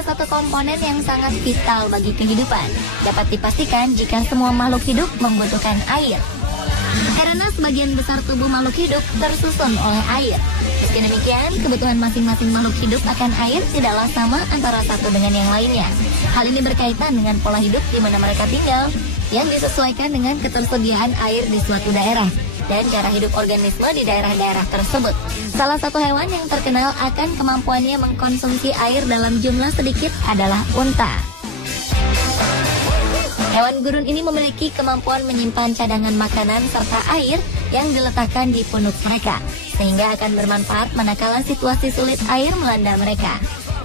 salah satu komponen yang sangat vital bagi kehidupan. Dapat dipastikan jika semua makhluk hidup membutuhkan air. Karena sebagian besar tubuh makhluk hidup tersusun oleh air. Meski demikian, kebutuhan masing-masing makhluk hidup akan air tidaklah sama antara satu dengan yang lainnya. Hal ini berkaitan dengan pola hidup di mana mereka tinggal, yang disesuaikan dengan ketersediaan air di suatu daerah dan cara hidup organisme di daerah-daerah tersebut. Salah satu hewan yang terkenal akan kemampuannya mengkonsumsi air dalam jumlah sedikit adalah unta. Hewan gurun ini memiliki kemampuan menyimpan cadangan makanan serta air yang diletakkan di punuk mereka, sehingga akan bermanfaat manakala situasi sulit air melanda mereka.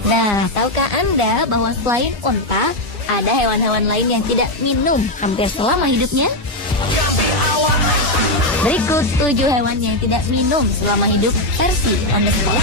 Nah, tahukah Anda bahwa selain unta, ada hewan-hewan lain yang tidak minum hampir selama hidupnya? Berikut 7 hewan yang tidak minum selama hidup versi on the spot.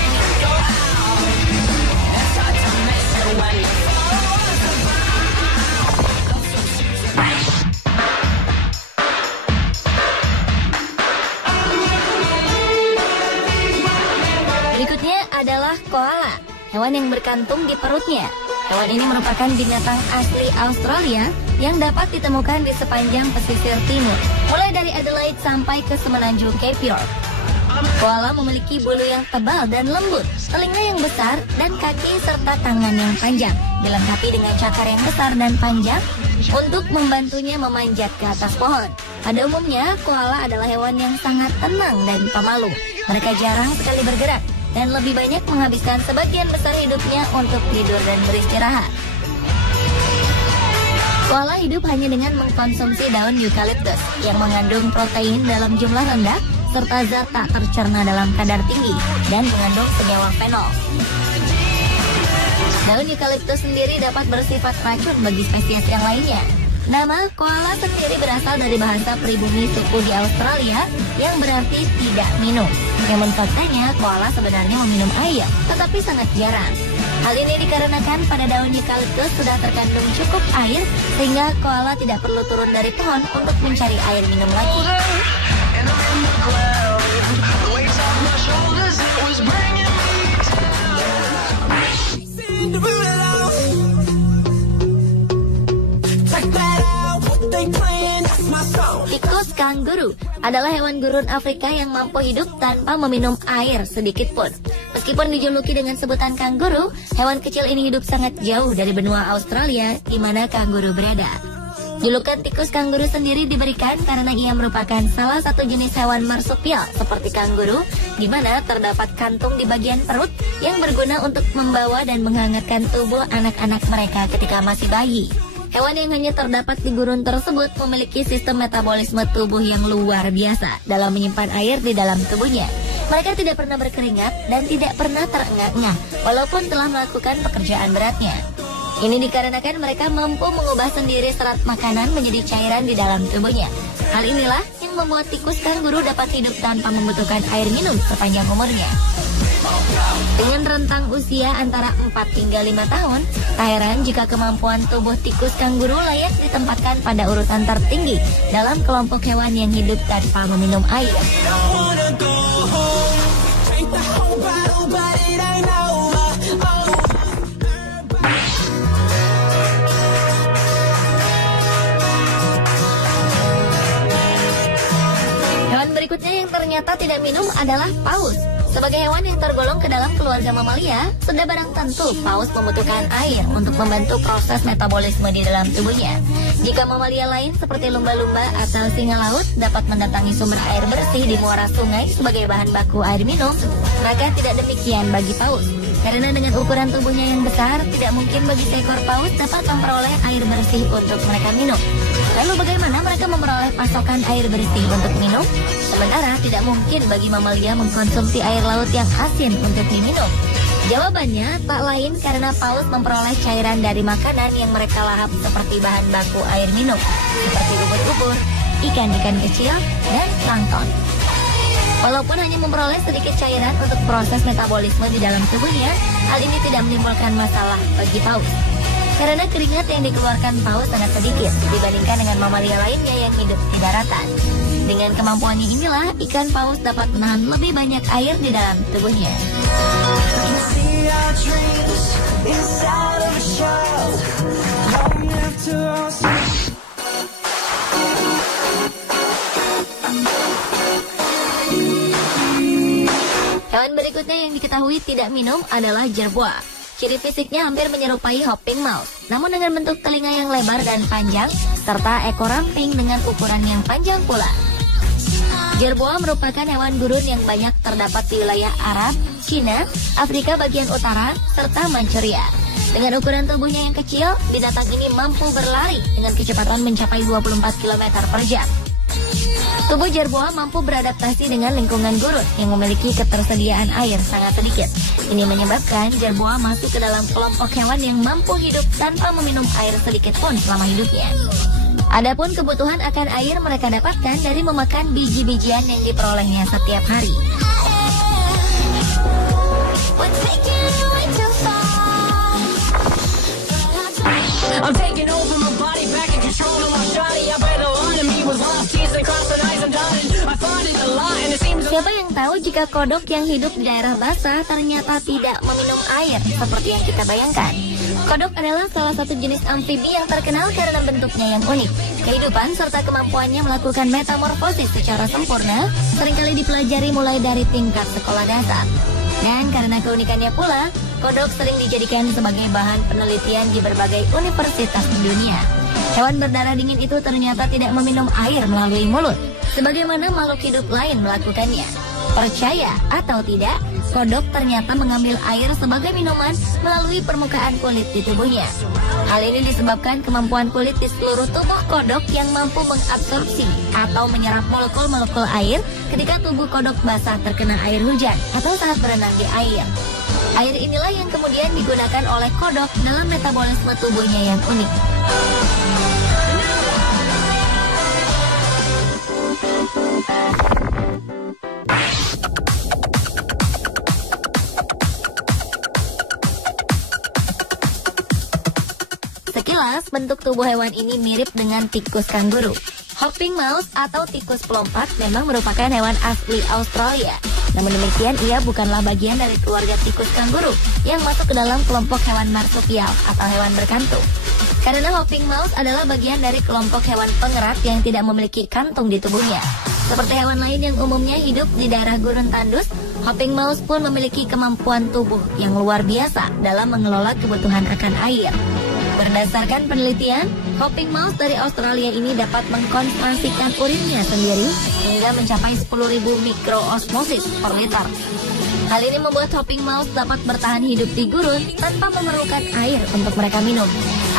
Berikutnya adalah koala, hewan yang berkantung di perutnya. Hewan ini merupakan binatang asli Australia yang dapat ditemukan di sepanjang pesisir timur, mulai dari Adelaide sampai ke semenanjung Cape York. Koala memiliki bulu yang tebal dan lembut, telinga yang besar, dan kaki serta tangan yang panjang, dilengkapi dengan cakar yang besar dan panjang untuk membantunya memanjat ke atas pohon. Pada umumnya, koala adalah hewan yang sangat tenang dan pemalu. Mereka jarang sekali bergerak dan lebih banyak menghabiskan sebagian besar hidupnya untuk tidur dan beristirahat. Koala hidup hanya dengan mengkonsumsi daun eukaliptus yang mengandung protein dalam jumlah rendah serta zat tak tercerna dalam kadar tinggi dan mengandung senyawa fenol. Daun eukaliptus sendiri dapat bersifat racun bagi spesies yang lainnya. Nama koala sendiri berasal dari bahasa pribumi suku di Australia yang berarti tidak minum. Namun faktanya koala sebenarnya meminum air, tetapi sangat jarang. Hal ini dikarenakan pada daun eukaliptus sudah terkandung cukup air sehingga koala tidak perlu turun dari pohon untuk mencari air minum lagi. Tikus kanguru adalah hewan gurun Afrika yang mampu hidup tanpa meminum air sedikit pun. Meskipun dijuluki dengan sebutan kanguru, hewan kecil ini hidup sangat jauh dari benua Australia di mana kanguru berada. Julukan tikus kanguru sendiri diberikan karena ia merupakan salah satu jenis hewan marsupial seperti kanguru, di mana terdapat kantung di bagian perut yang berguna untuk membawa dan menghangatkan tubuh anak-anak mereka ketika masih bayi. Hewan yang hanya terdapat di gurun tersebut memiliki sistem metabolisme tubuh yang luar biasa dalam menyimpan air di dalam tubuhnya. Mereka tidak pernah berkeringat dan tidak pernah terengah-engah walaupun telah melakukan pekerjaan beratnya. Ini dikarenakan mereka mampu mengubah sendiri serat makanan menjadi cairan di dalam tubuhnya. Hal inilah yang membuat tikus kanguru dapat hidup tanpa membutuhkan air minum sepanjang umurnya. Dengan rentang usia antara 4 hingga 5 tahun, tak heran jika kemampuan tubuh tikus kanguru layak ditempatkan pada urutan tertinggi dalam kelompok hewan yang hidup tanpa meminum air. Hewan berikutnya yang ternyata tidak minum adalah paus. Sebagai hewan yang tergolong ke dalam keluarga mamalia, sudah barang tentu paus membutuhkan air untuk membantu proses metabolisme di dalam tubuhnya. Jika mamalia lain seperti lumba-lumba atau singa laut dapat mendatangi sumber air bersih di muara sungai sebagai bahan baku air minum, maka tidak demikian bagi paus. Karena dengan ukuran tubuhnya yang besar, tidak mungkin bagi seekor paus dapat memperoleh air bersih untuk mereka minum. Lalu bagaimana mereka memperoleh pasokan air bersih untuk minum? Sementara tidak mungkin bagi mamalia mengkonsumsi air laut yang asin untuk diminum. Jawabannya tak lain karena paus memperoleh cairan dari makanan yang mereka lahap seperti bahan baku air minum, seperti ubur-ubur, ikan-ikan kecil, dan plankton. Walaupun hanya memperoleh sedikit cairan untuk proses metabolisme di dalam tubuhnya, hal ini tidak menimbulkan masalah bagi paus. karena keringat yang dikeluarkan paus sangat sedikit dibandingkan dengan mamalia lainnya yang hidup di daratan. Dengan kemampuannya inilah, ikan paus dapat menahan lebih banyak air di dalam tubuhnya. Hewan berikutnya yang diketahui tidak minum adalah jerboa. Ciri fisiknya hampir menyerupai hopping mouse, namun dengan bentuk telinga yang lebar dan panjang, serta ekor ramping dengan ukuran yang panjang pula. Jerboa merupakan hewan gurun yang banyak terdapat di wilayah Arab, Cina, Afrika bagian utara, serta Manchuria. Dengan ukuran tubuhnya yang kecil, binatang ini mampu berlari dengan kecepatan mencapai 24 km per jam. Tubuh jerboa mampu beradaptasi dengan lingkungan gurun yang memiliki ketersediaan air sangat sedikit. Ini menyebabkan jerboa masuk ke dalam kelompok hewan yang mampu hidup tanpa meminum air sedikit pun selama hidupnya. Adapun kebutuhan akan air mereka dapatkan dari memakan biji-bijian yang diperolehnya setiap hari. I'm taking over my body, back in control of my body. I bet a lot of me was lost, tears across the eyes I'm done. I thought it a lot and it seems. Siapa yang tahu jika kodok yang hidup di daerah basah ternyata tidak meminum air seperti yang kita bayangkan. Kodok adalah salah satu jenis amfibi yang terkenal karena bentuknya yang unik. Kehidupan serta kemampuannya melakukan metamorfosis secara sempurna seringkali dipelajari mulai dari tingkat sekolah dasar. Dan karena keunikannya pula, kodok sering dijadikan sebagai bahan penelitian di berbagai universitas di dunia. Hewan berdarah dingin itu ternyata tidak meminum air melalui mulut, sebagaimana makhluk hidup lain melakukannya. Percaya atau tidak, kodok ternyata mengambil air sebagai minuman melalui permukaan kulit di tubuhnya. Hal ini disebabkan kemampuan kulit di seluruh tubuh kodok yang mampu mengabsorpsi atau menyerap molekul-molekul air ketika tubuh kodok basah terkena air hujan atau saat berenang di air. Air inilah yang kemudian digunakan oleh kodok dalam metabolisme tubuhnya yang unik. Sekilas, bentuk tubuh hewan ini mirip dengan tikus kanguru. Hopping mouse atau tikus pelompat memang merupakan hewan asli Australia. Namun demikian, ia bukanlah bagian dari keluarga tikus kanguru yang masuk ke dalam kelompok hewan marsupial atau hewan berkantung. Karena hopping mouse adalah bagian dari kelompok hewan pengerat yang tidak memiliki kantung di tubuhnya. Seperti hewan lain yang umumnya hidup di daerah gurun tandus, hopping mouse pun memiliki kemampuan tubuh yang luar biasa dalam mengelola kebutuhan akan air. Berdasarkan penelitian, hopping mouse dari Australia ini dapat mengkonsentrasikan urinnya sendiri hingga mencapai 10.000 mikroosmosis per liter. Hal ini membuat hopping mouse dapat bertahan hidup di gurun tanpa memerlukan air untuk mereka minum.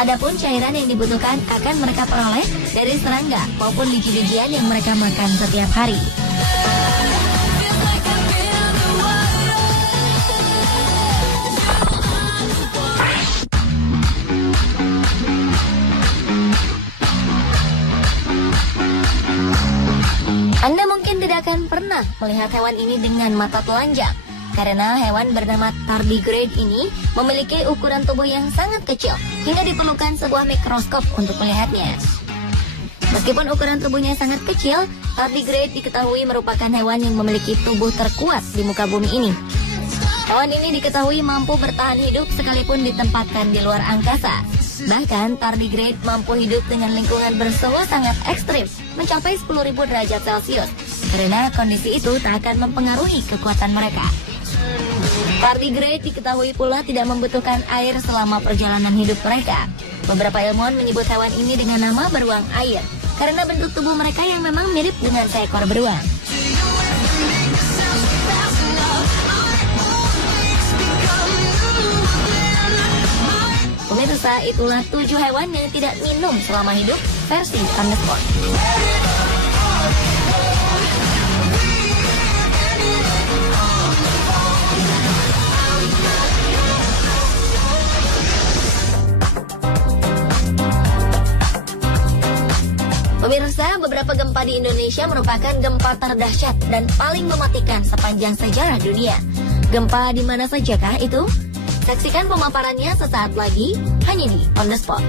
Adapun cairan yang dibutuhkan akan mereka peroleh dari serangga maupun biji-bijian yang mereka makan setiap hari. Anda mungkin tidak akan pernah melihat hewan ini dengan mata telanjang, karena hewan bernama tardigrade ini memiliki ukuran tubuh yang sangat kecil hingga diperlukan sebuah mikroskop untuk melihatnya. Meskipun ukuran tubuhnya sangat kecil, tardigrade diketahui merupakan hewan yang memiliki tubuh terkuat di muka bumi ini. Hewan ini diketahui mampu bertahan hidup sekalipun ditempatkan di luar angkasa. Bahkan tardigrade mampu hidup dengan lingkungan bersuhu sangat ekstrim, mencapai 10.000 derajat Celcius. Karena kondisi itu tak akan mempengaruhi kekuatan mereka. Tardigrade diketahui pula tidak membutuhkan air selama perjalanan hidup mereka. Beberapa ilmuwan menyebut hewan ini dengan nama beruang air, karena bentuk tubuh mereka yang memang mirip dengan seekor beruang. Pemirsa, itulah 7 hewan yang tidak minum selama hidup versi Thundersport. Pemirsa, beberapa gempa di Indonesia merupakan gempa terdahsyat dan paling mematikan sepanjang sejarah dunia. Gempa di mana sajakah itu? Saksikan pemaparannya sesaat lagi, hanya di On The Spot.